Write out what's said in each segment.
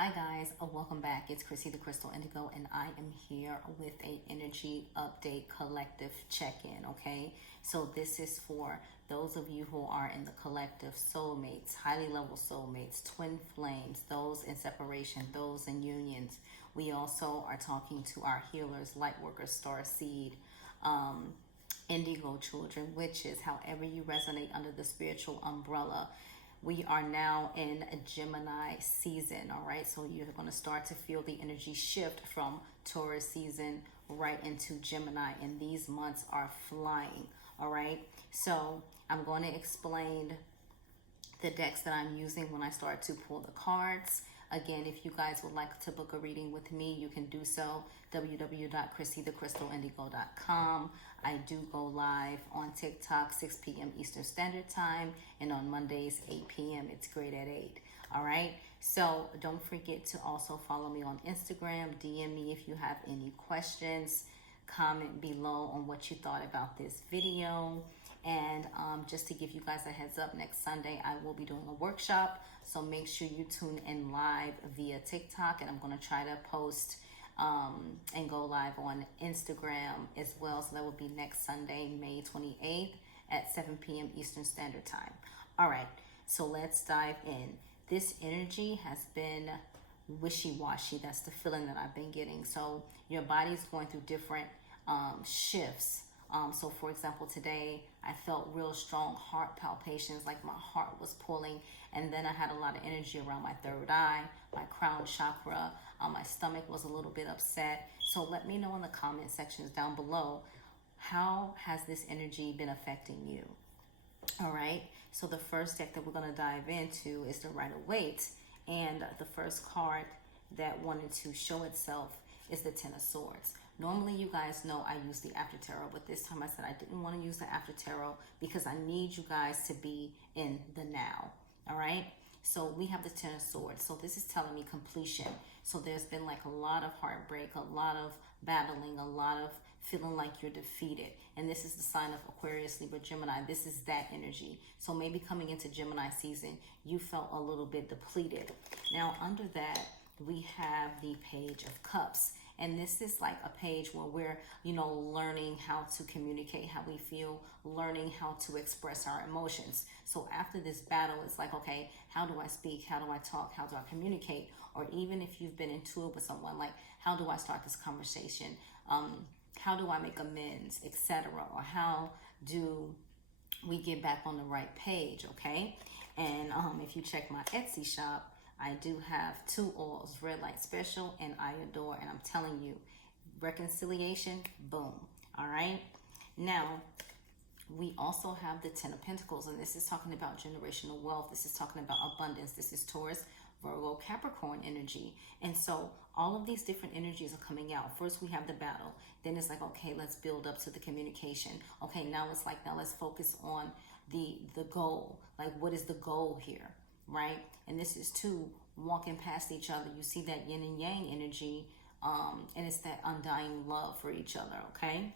Hi guys, welcome back. It's Chrissy the Crystal Indigo, and I am here with a energy update collective check-in, okay? So this is for those of you who are in the collective, soulmates, highly level soulmates, twin flames, those in separation, those in unions. We also are talking to our healers, light workers, star seed, indigo children, witches, however you resonate under the spiritual umbrella. We are now in a Gemini season, all right? So you're going to start to feel the energy shift from Taurus season right into Gemini, and these months are flying, all right? So I'm going to explain the decks that I'm using when I start to pull the cards. Again, if you guys would like to book a reading with me, you can do so, www.chrissythecrystalindigo.com. I do go live on TikTok, 6 p.m. Eastern Standard Time, and on Mondays, 8 p.m. It's great at 8. All right? So don't forget to also follow me on Instagram. DM me if you have any questions. Comment below on what you thought about this video. And just to give you guys a heads up, next Sunday I will be doing a workshop. So make sure you tune in live via TikTok. And I'm going to try to post and go live on Instagram as well. So that will be next Sunday, May 28th at 7 p.m. Eastern Standard Time. All right, so let's dive in. This energy has been wishy-washy. That's the feeling that I've been getting. So your body's going through different shifts. So for example, today I felt real strong heart palpitations, like my heart was pulling, and then I had a lot of energy around my third eye, my crown chakra. My stomach was a little bit upset. So let me know in the comment sections down below, how has this energy been affecting you? All right, so the first deck that we're going to dive into is the Rider-Waite, and the first card that wanted to show itself is the Ten of Swords. Normally, you guys know I use the After Tarot, but this time I said I didn't want to use the After Tarot because I need you guys to be in the now, all right? So we have the Ten of Swords. So this is telling me completion. So there's been like a lot of heartbreak, a lot of battling, a lot of feeling like you're defeated. And this is the sign of Aquarius, Libra, Gemini. This is that energy. So maybe coming into Gemini season, you felt a little bit depleted. Now under that, we have the Page of Cups. And this is like a page where we're, learning how to communicate how we feel, learning how to express our emotions. So after this battle, it's like, okay, how do I speak? How do I talk? How do I communicate? Or even if you've been into it with someone, like, how do I start this conversation? How do I make amends, etc.? Or how do we get back on the right page, okay? And if you check my Etsy shop, I do have 2 oils, Red Light Special and I Adore, and I'm telling you, reconciliation, boom, all right? Now, we also have the Ten of Pentacles, and this is talking about generational wealth. This is talking about abundance. This is Taurus, Virgo, Capricorn energy. And so all of these different energies are coming out. First, we have the battle. Then it's like, okay, let's build up to the communication. Okay, now it's like, now let's focus on the goal. Like, what is the goal here? Right? And this is 2 walking past each other. You see that yin and yang energy, and it's that undying love for each other, okay?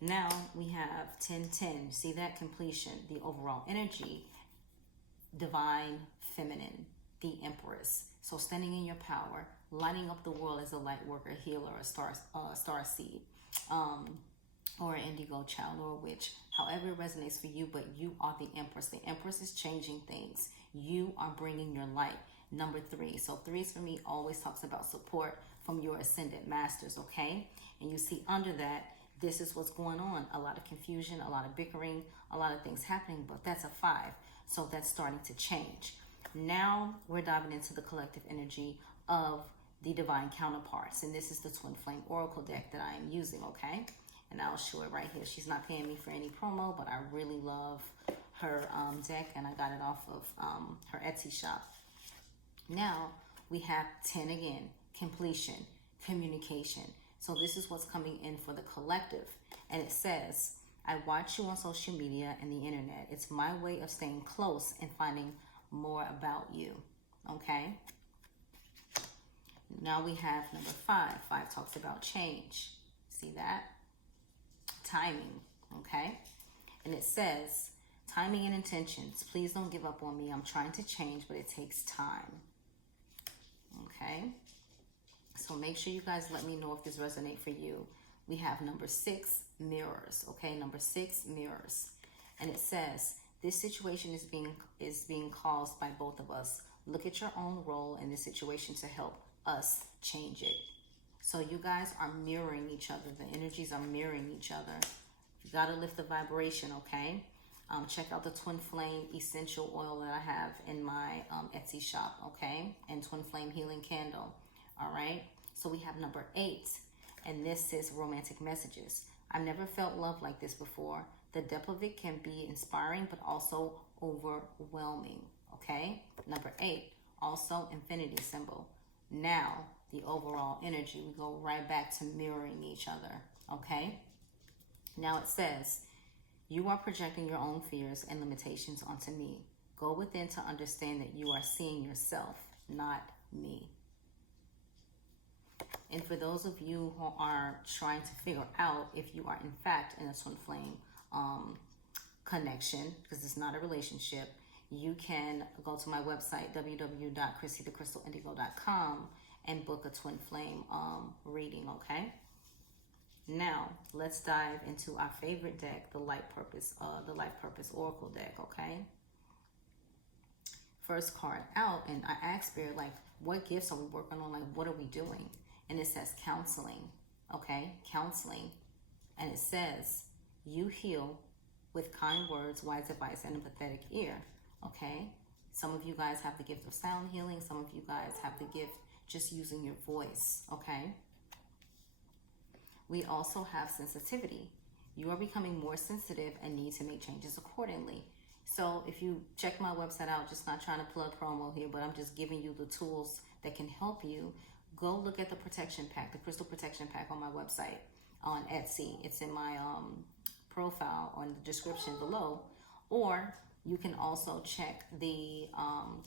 Now we have 10-10. See that completion, the overall energy, divine feminine, the Empress. So standing in your power, lighting up the world as a light worker, healer, a star seed, or an indigo child or a witch, however it resonates for you, but you are the Empress. The Empress is changing things. You are bringing your light. Number 3. So 3s for me always talks about support from your ascendant masters, okay? And you see under that, this is what's going on. A lot of confusion, a lot of bickering, a lot of things happening, but that's a 5. So that's starting to change. Now we're diving into the collective energy of the divine counterparts. And this is the Twin Flame Oracle deck that I am using, okay? And I'll show it right here. She's not paying me for any promo, but I really love her deck, and I got it off of her Etsy shop. Now we have 10 again, completion, communication. So this is what's coming in for the collective. And it says, I watch you on social media and the internet. It's my way of staying close and finding more about you, okay? Now we have number 5. 5 talks about change. See that? Timing, okay? And it says, timing and intentions. Please don't give up on me. I'm trying to change, but it takes time. make sure you guys let me know if this resonates for you. We have number 6, mirrors. Okay, number 6, mirrors. And it says, this situation is being caused by both of us. Look at your own role in this situation to help us change it. So you guys are mirroring each other. The energies are mirroring each other. You got to lift the vibration, okay? Check out the Twinflame essential oil that I have in my Etsy shop, okay? And Twinflame healing candle, all right? So we have number 8, and this is romantic messages. I've never felt love like this before. The depth of it can be inspiring, but also overwhelming, okay? Number 8, also infinity symbol. Now, the overall energy, we go right back to mirroring each other, okay? Now it says, you are projecting your own fears and limitations onto me. Go within to understand that you are seeing yourself, not me. And for those of you who are trying to figure out if you are in fact in a twin flame connection, because it's not a relationship, you can go to my website, www.chrissythecrystalindigo.com, and book a twin flame reading, okay? Now, let's dive into our favorite deck, the Life Purpose Oracle deck, okay? First card out, and I asked Spirit, like, what gifts are we working on? Like, what are we doing? And it says counseling, okay? Counseling. And it says, you heal with kind words, wise advice, and a empathetic ear, okay? Some of you guys have the gift of sound healing. Some of you guys have the gift just using your voice, okay? We also have sensitivity. You are becoming more sensitive and need to make changes accordingly. So if you check my website out, just not trying to plug promo here, but I'm just giving you the tools that can help you. Go look at the protection pack, the crystal protection pack on my website on Etsy. It's in my profile on the description below. Or you can also check the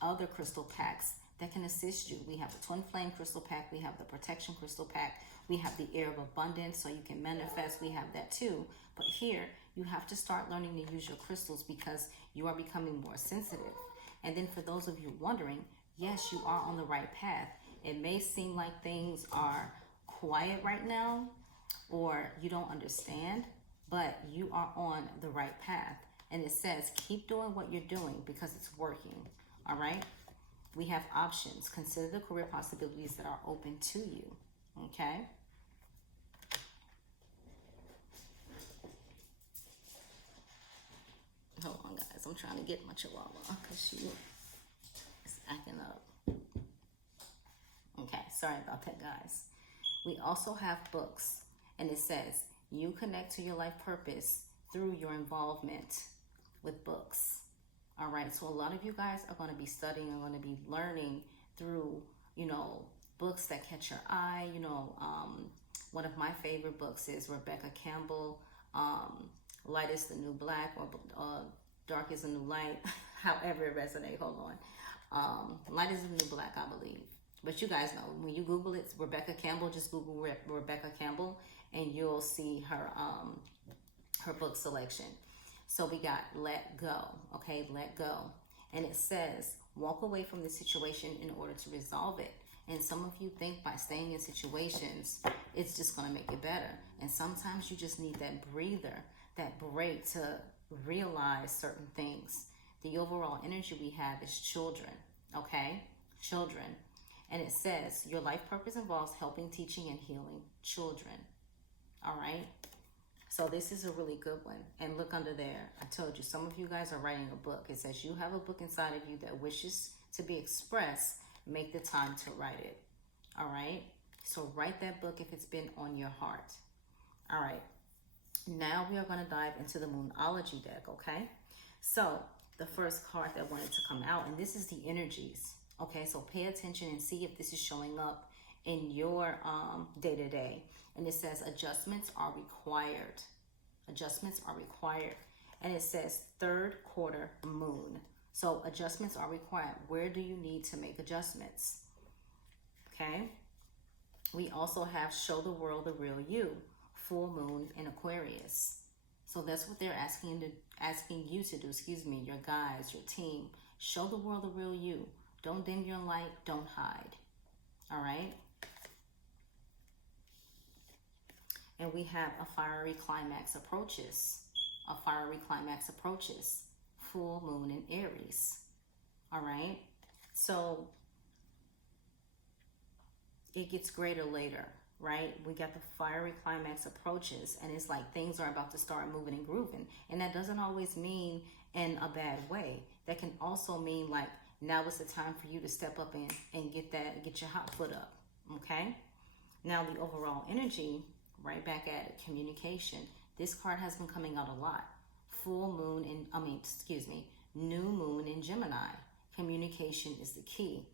other crystal packs that can assist you. We have the Twin Flame crystal pack. We have the protection crystal pack. We have the air of abundance, so you can manifest. We have that too. But here, you have to start learning to use your crystals because you are becoming more sensitive. And then for those of you wondering, yes, you are on the right path. It may seem like things are quiet right now or you don't understand, but you are on the right path. And it says, keep doing what you're doing because it's working, all right? We have options. Consider the career possibilities that are open to you, okay? Hold on, guys. I'm trying to get my chihuahua because she is acting up. Okay, sorry about that, guys. We also have books, and it says, you connect to your life purpose through your involvement with books. All right, so a lot of you guys are going to be studying and going to be learning through, you know, books that catch your eye. You know, one of my favorite books is Rebecca Campbell, Light is the New Black, or Dark is the New Light, however it resonates. Hold on. Light is the New Black, I believe. But you guys know, when you Google it, Rebecca Campbell, just Google Rebecca Campbell, and you'll see her book selection. So we got Let Go, okay, Let Go. And it says, walk away from the situation in order to resolve it. And some of you think by staying in situations, it's just going to make it better. And sometimes you just need that breather, that break to realize certain things. The overall energy we have is children, okay? Children. And it says, your life purpose involves helping, teaching, and healing children, all right? So this is a really good one. And look under there. I told you, some of you guys are writing a book. It says you have a book inside of you that wishes to be expressed. Make the time to write it. All right? So write that book if it's been on your heart. All right. Now we are going to dive into the Moonology deck, okay? So the first card that wanted to come out, and this is the energies. Okay, so pay attention and see if this is showing up in your day-to-day. And it says adjustments are required. Adjustments are required. And it says third quarter moon. So adjustments are required. Where do you need to make adjustments? Okay. We also have show the world the real you. Full moon in Aquarius. So that's what they're asking you to do. Excuse me, your guys, your team. Show the world the real you. Don't dim your light. Don't hide. All right. And we have a fiery climax approaches. A fiery climax approaches. Full moon in Aries. All right. So it gets greater later, right? We got the fiery climax approaches, and it's like things are about to start moving and grooving. And that doesn't always mean in a bad way. That can also mean like now is the time for you to step up and get your hot foot up. Okay. Now the overall energy, right back at it, communication. This card has been coming out a lot. Full moon in, new moon in Gemini. Communication is the key.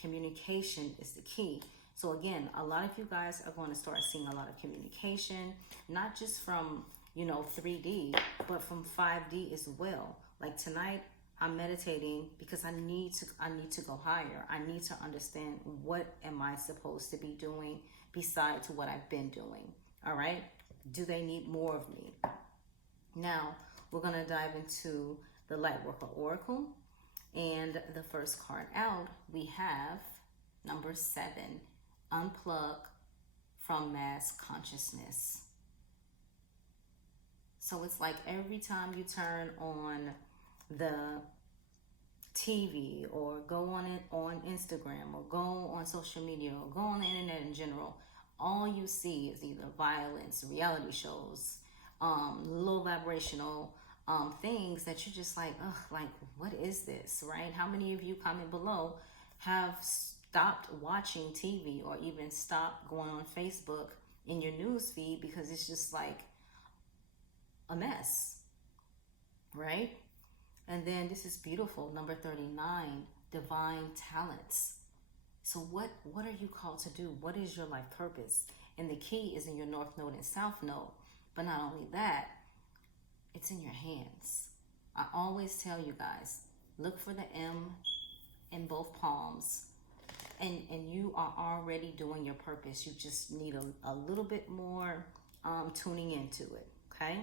Communication is the key. So again, a lot of you guys are going to start seeing a lot of communication, not just from, 3D, but from 5D as well. Like tonight, I'm meditating because I need to go higher. I need to understand what am I supposed to be doing besides what I've been doing. All right? Do they need more of me? Now, we're going to dive into the Lightworker Oracle. And the first card out, we have number 7, unplug from mass consciousness. So it's like every time you turn on the TV or go on it on Instagram or go on social media or go on the internet in general, all you see is either violence, reality shows, low vibrational things that you're just like, ugh, like, what is this, right? How many of you, comment below, have stopped watching TV or even stopped going on Facebook in your news feed because it's just like a mess, right? And then this is beautiful, number 39, divine talents. So what are you called to do? What is your life purpose? And the key is in your North Node and South Node. But not only that, it's in your hands. I always tell you guys, look for the M in both palms. And you are already doing your purpose. You just need a little bit more tuning into it, okay?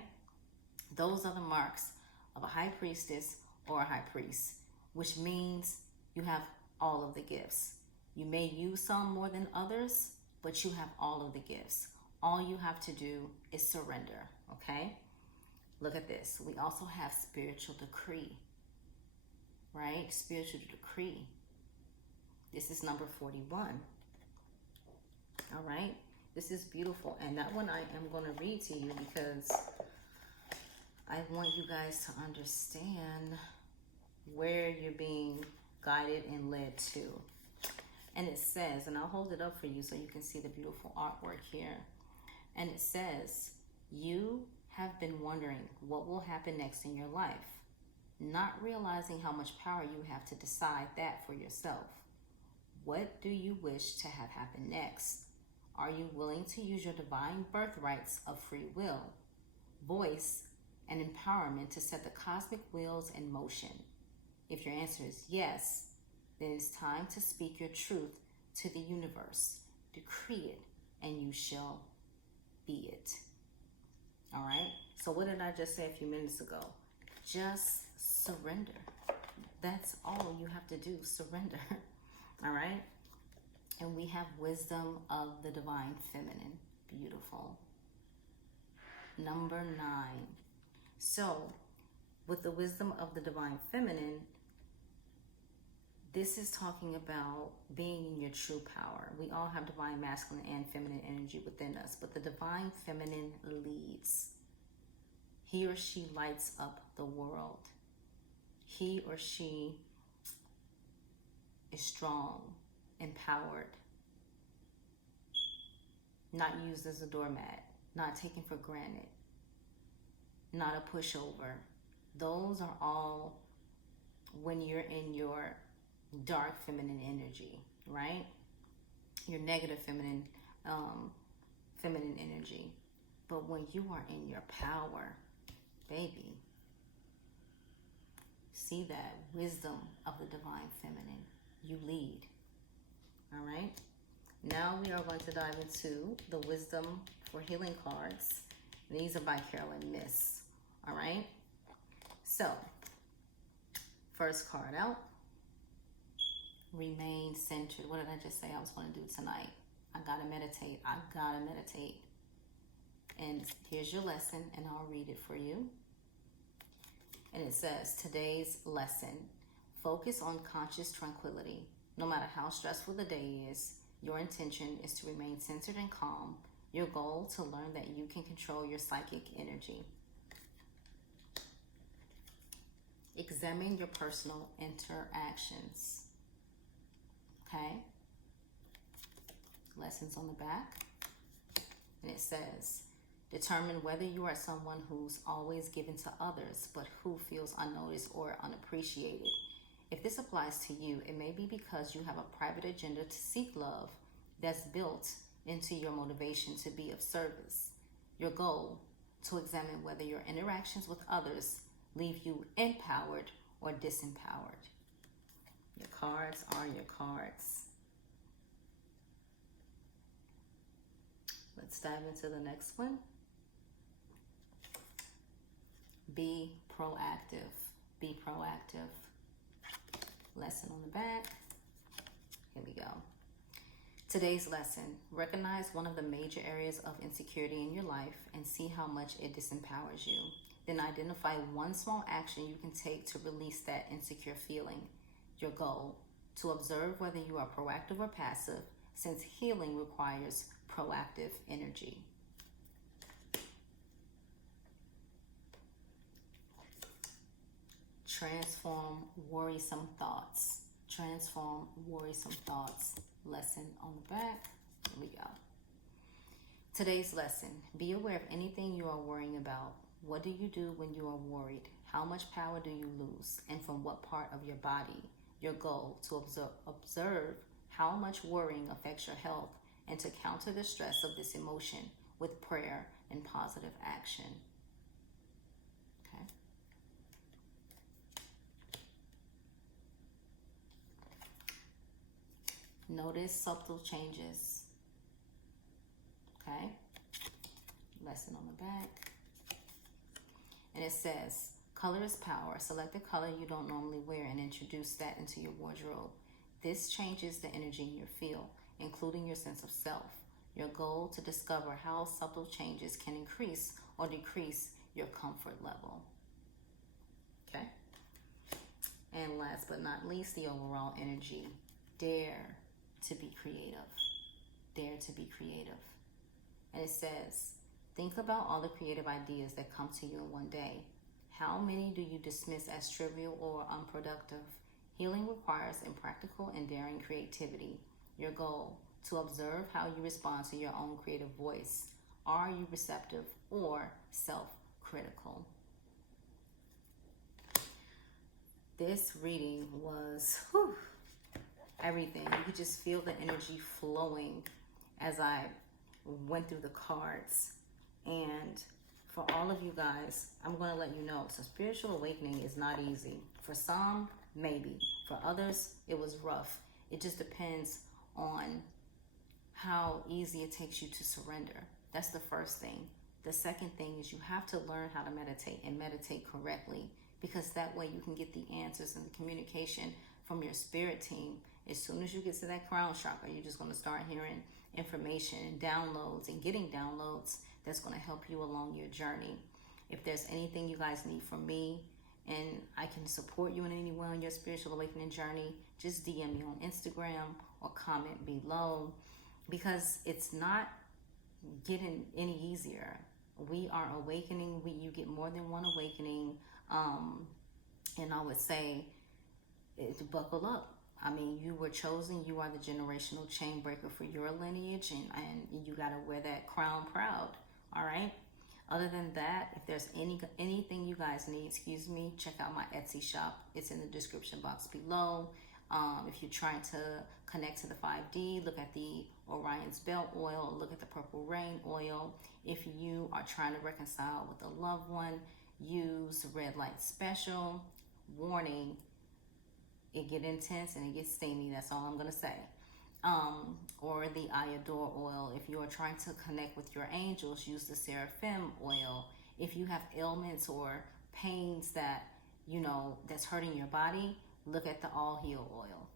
Those are the marks of a high priestess or a high priest, which means you have all of the gifts. You may use some more than others, but you have all of the gifts. All you have to do is surrender, okay? Look at this. We also have spiritual decree, right? Spiritual decree. This is number 41. All right? This is beautiful. And that one I am going to read to you because I want you guys to understand where you're being guided and led to. And it says, and I'll hold it up for you so you can see the beautiful artwork here. And it says, you have been wondering what will happen next in your life, not realizing how much power you have to decide that for yourself. What do you wish to have happen next? Are you willing to use your divine birthrights of free will, voice, and empowerment to set the cosmic wheels in motion? If your answer is yes, then it's time to speak your truth to the universe. Decree it, and you shall be it. All right? So what did I just say a few minutes ago? Just surrender. That's all you have to do, surrender. All right? And we have wisdom of the divine feminine. Beautiful. Number 9. So, with the wisdom of the divine feminine, this is talking about being in your true power. We all have divine masculine and feminine energy within us, but the divine feminine leads. He or she lights up the world. He or she is strong, empowered, not used as a doormat, not taken for granted, not a pushover. Those are all when you're in your dark feminine energy, right? Your negative feminine energy. But when you are in your power, baby, see that wisdom of the divine feminine. You lead. All right? Now we are going to dive into the wisdom for healing cards. These are by Carolyn Miss. All right? So, first card out. Remain centered. What did I just say I was going to do tonight? I gotta meditate. I gotta meditate. And here's your lesson, and I'll read it for you. And it says, today's lesson, focus on conscious tranquility. No matter how stressful the day is, your intention is to remain centered and calm. Your goal to learn that you can control your psychic energy. Examine your personal interactions. Okay? Lessons on the back. And it says, determine whether you are someone who's always given to others, but who feels unnoticed or unappreciated. If this applies to you, it may be because you have a private agenda to seek love that's built into your motivation to be of service. Your goal, to examine whether your interactions with others leave you empowered or disempowered. Your cards are your cards. Let's dive into the next one. Be proactive. Be proactive. Lesson on the back. Here we go. Today's lesson, recognize one of the major areas of insecurity in your life and see how much it disempowers you. Then identify one small action you can take to release that insecure feeling. Your goal, to observe whether you are proactive or passive, since healing requires proactive energy. Transform worrisome thoughts. Transform worrisome thoughts. Lesson on the back. Here we go. Today's lesson. Be aware of anything you are worrying about. What do you do when you are worried? How much power do you lose? And from what part of your body? Your goal, to observe how much worrying affects your health and to counter the stress of this emotion with prayer and positive action. Okay. Notice subtle changes. Okay. Lesson on the back. And it says, color is power. Select a color you don't normally wear and introduce that into your wardrobe. This changes the energy in your field, including your sense of self. Your goal, to discover how subtle changes can increase or decrease your comfort level. Okay. And last but not least, the overall energy. Dare to be creative. Dare to be creative. And it says, think about all the creative ideas that come to you in one day. How many do you dismiss as trivial or unproductive? Healing requires impractical and daring creativity. Your goal, to observe how you respond to your own creative voice. Are you receptive or self-critical? This reading was everything. You could just feel the energy flowing as I went through the cards. And for all of you guys, I'm going to let you know, so spiritual awakening is not easy. For some, maybe. For others, it was rough. It just depends on how easy it takes you to surrender. That's the first thing. The second thing is you have to learn how to meditate and meditate correctly, because that way you can get the answers and the communication from your spirit team. As soon as you get to that crown chakra, you're just going to start hearing information and downloads and getting downloads that's going to help you along your journey. If there's anything you guys need from me and I can support you in any way on your spiritual awakening journey, just DM me on Instagram or comment below, because it's not getting any easier. We are awakening. You get more than one awakening. And I would say, buckle up. I mean, you were chosen. You are the generational chain breaker for your lineage, and you got to wear that crown proud. All right. Other than that, if there's anything you guys need, check out my Etsy shop. It's in the description box below. If you're trying to connect to the 5D, look at the Orion's Belt oil, look at the Purple Rain oil. If you are trying to reconcile with a loved one, use Red Light Special. Warning, it get intense and it gets steamy. That's all I'm going to say. Or the I Adore oil. If you are trying to connect with your angels, use the Seraphim oil. If you have ailments or pains that, that's hurting your body, look at the All Heal oil.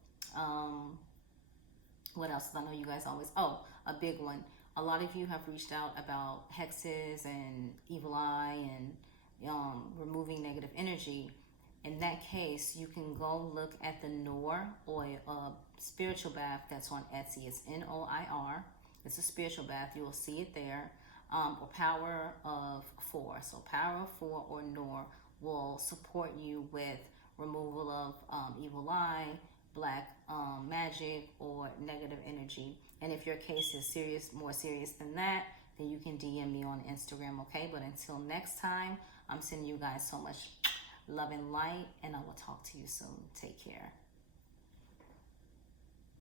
What else? I know you guys always, a big one. a lot of you have reached out about hexes and evil eye and removing negative energy. In that case, you can go look at the Noir oil spiritual bath that's on Etsy. It's Noir. It's a spiritual bath. You will see it there. Or Power of 4. So Power of 4 or Noir will support you with removal of evil eye, black magic, or negative energy. And if your case is more serious than that, then you can DM me on Instagram, okay? But until next time, I'm sending you guys so much love and light, and I will talk to you soon. Take care.